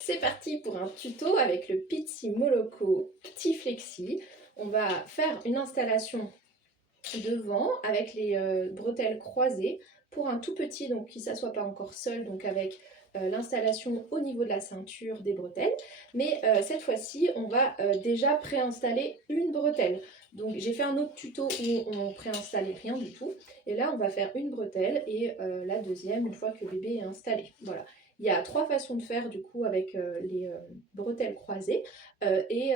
C'est parti pour un tuto avec le Pizzi Moloko Petit Flexi. On va faire une installation devant avec les bretelles croisées pour un tout petit, donc qui ne s'assoit pas encore seul, donc avec l'installation au niveau de la ceinture des bretelles. Mais cette fois-ci, on va déjà préinstaller une bretelle. Donc j'ai fait un autre tuto où on préinstallait rien du tout. Et là, on va faire une bretelle et la deuxième une fois que le bébé est installé. Voilà. Il y a 3 façons de faire du coup avec les bretelles croisées et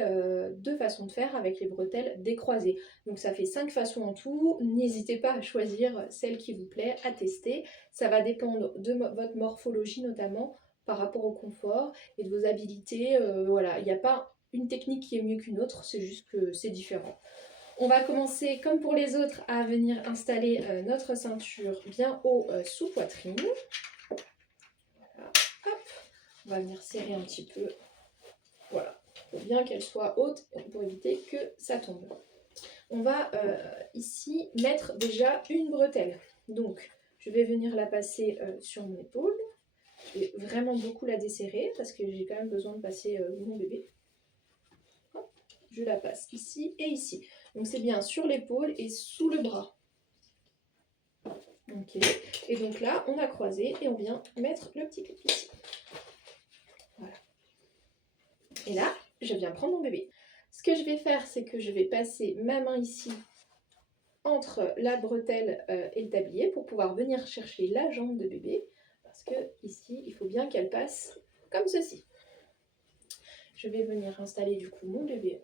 2 façons de faire avec les bretelles décroisées. Donc ça fait 5 façons en tout. N'hésitez pas à choisir celle qui vous plaît, à tester. Ça va dépendre de votre morphologie notamment par rapport au confort et de vos habilités. Voilà, il n'y a pas une technique qui est mieux qu'une autre, c'est juste que c'est différent. On va commencer, comme pour les autres, à venir installer notre ceinture bien haut sous poitrine. Voilà, hop, on va venir serrer un petit peu. Voilà, il faut bien qu'elle soit haute pour éviter que ça tombe. On va ici mettre déjà une bretelle. Donc, je vais venir la passer sur mon épaule. Je vais vraiment beaucoup la desserrer parce que j'ai quand même besoin de passer mon bébé. Hop, je la passe ici et ici. Donc, c'est bien sur l'épaule et sous le bras. Ok. Et donc là, on a croisé et on vient mettre le petit clip ici. Voilà. Et là, je viens prendre mon bébé. Ce que je vais faire, c'est que je vais passer ma main ici entre la bretelle et le tablier pour pouvoir venir chercher la jambe de bébé, parce que ici il faut bien qu'elle passe comme ceci. Je vais venir installer du coup mon bébé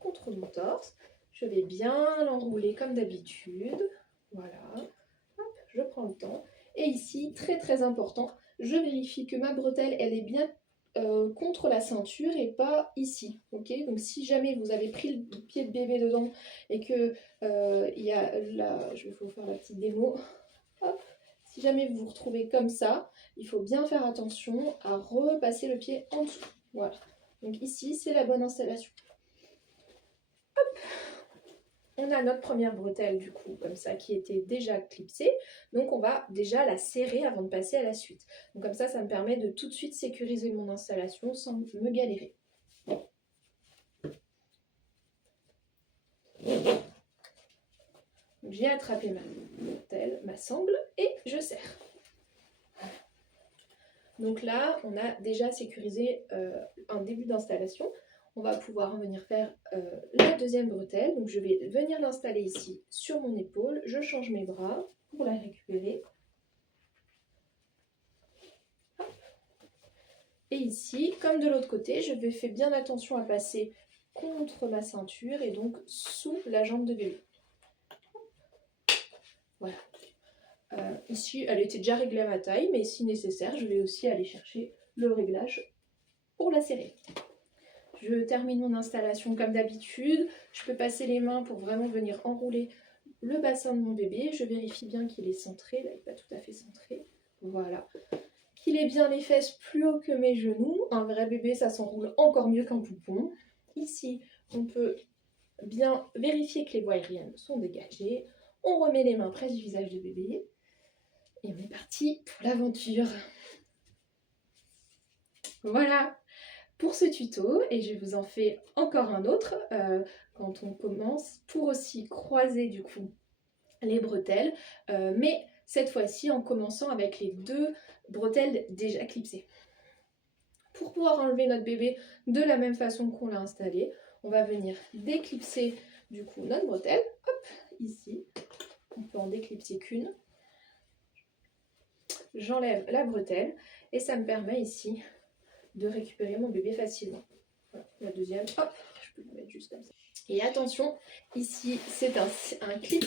contre mon torse, je vais bien l'enrouler comme d'habitude, voilà. Hop, je prends le temps et ici très très important, je vérifie que ma bretelle elle est bien contre la ceinture et pas ici, ok. Donc si jamais vous avez pris le pied de bébé dedans et que il y a là, je vais vous faire la petite démo. Hop. Si jamais vous vous retrouvez comme ça, il faut bien faire attention à repasser le pied en dessous. Voilà. Donc ici c'est la bonne installation. Hop. On a notre première bretelle du coup comme ça qui était déjà clipsée, donc on va déjà la serrer avant de passer à la suite. Donc comme ça me permet de tout de suite sécuriser mon installation sans me galérer. J'ai attrapé ma bretelle, ma sangle et je serre. Donc là on a déjà sécurisé un début d'installation. On va pouvoir venir faire la deuxième bretelle. Donc je vais venir l'installer ici sur mon épaule. Je change mes bras pour la récupérer. Et ici, comme de l'autre côté, je vais faire bien attention à passer contre ma ceinture et donc sous la jambe de bébé. Voilà. Ici, elle était déjà réglée à ma taille, mais si nécessaire, je vais aussi aller chercher le réglage pour la serrer. Je termine mon installation comme d'habitude. Je peux passer les mains pour vraiment venir enrouler le bassin de mon bébé. Je vérifie bien qu'il est centré. Là, il n'est pas tout à fait centré. Voilà. Qu'il ait bien les fesses plus haut que mes genoux. Un vrai bébé, ça s'enroule encore mieux qu'un poupon. Ici, on peut bien vérifier que les voies aériennes sont dégagées. On remet les mains près du visage de bébé. Et on est parti pour l'aventure. Voilà pour ce tuto, et je vous en fais encore un autre quand on commence pour aussi croiser du coup les bretelles, mais cette fois-ci en commençant avec les 2 bretelles déjà clipsées. Pour pouvoir enlever notre bébé de la même façon qu'on l'a installé, on va venir déclipser du coup notre bretelle, hop, ici, on peut en déclipser qu'une. J'enlève la bretelle et ça me permet ici de récupérer mon bébé facilement. Voilà, la deuxième, hop, je peux le mettre juste comme ça. Et attention, ici c'est un clip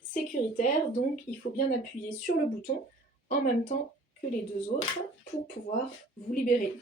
sécuritaire, donc il faut bien appuyer sur le bouton en même temps que les 2 autres pour pouvoir vous libérer.